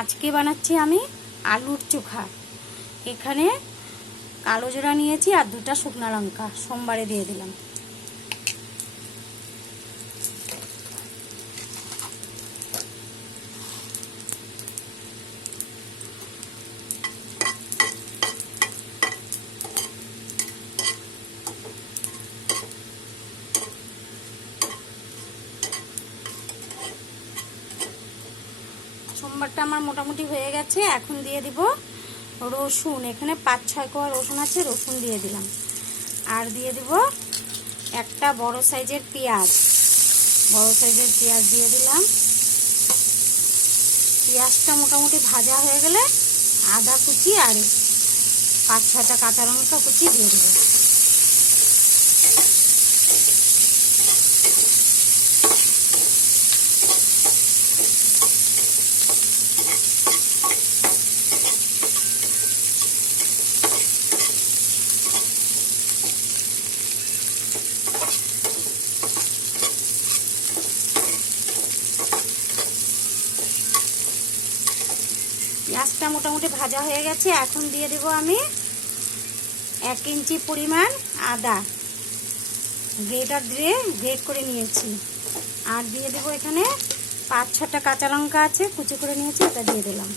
আজকে বানাচ্ছি আমি আলুর চোখা। এখানে কালো জিরা নিয়েছি আর 2টা শুকনো লঙ্কা সোমবারে দিয়ে দিলাম। সোমবারটা আমার মোটামুটি হয়ে গেছে। এখন দিয়ে দিব রসুন। এখানে 5-6 কোয়া রসুন আছে, রসুন দিয়ে দিলাম। আর দিয়ে দিব একটা বড় সাইজের পেঁয়াজ, দিয়ে দিলাম। পেঁয়াজটা মোটামুটি ভাজা হয়ে গেলে আদা কুচি আর 5-6টা কাঁচা লঙ্কা কুচি দিয়ে দেবো। পেঁয়াজটা মোটামুটি ভাজা হয়ে গেছে। এখন দিয়ে দেব আমি 1 ইঞ্চি পরিমাণ আদা গ্রেটার দিয়ে গ্রেট করে নিয়েছি। আর দিয়ে দেব এখানে 5-6টা কাঁচা লঙ্কা আছে কুচি করে নিয়েছি, এটা দিয়ে দিলাম।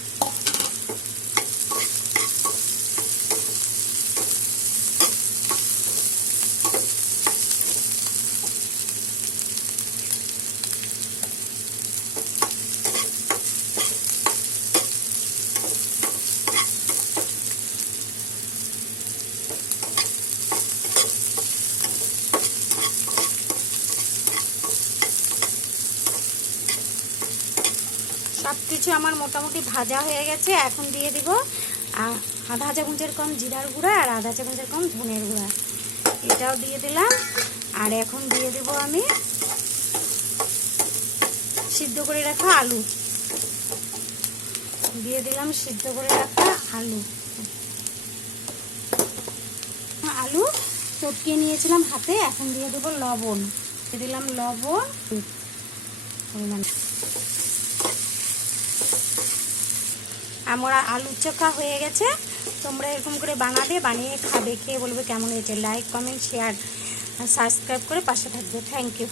সব কিছু আমার মোটামুটি ভাজা হয়ে গেছে। এখন দিয়ে দিব আধা চামচের কম জিরার গুঁড়া আর আধা চামচের কম ধনের গুঁড়া, এটাও দিয়ে দিলাম। আর এখন দিয়ে দেব আমি সিদ্ধ করে রাখা আলু, দিয়ে দিলাম সিদ্ধ করে রাখা আলু চটকিয়ে নিয়েছিলাম হাতে। এখন দিয়ে দেবো লবণ, দিয়ে দিলাম লবণ। আমার আলুর চোখা হয়ে গেছে। তোমরা এরকম করে বানিয়ে খাবে, খেয়ে বলবে কেমন হয়েছে। লাইক, কমেন্ট, শেয়ার, সাবস্ক্রাইব করে পাশে থাকবে। Thank you.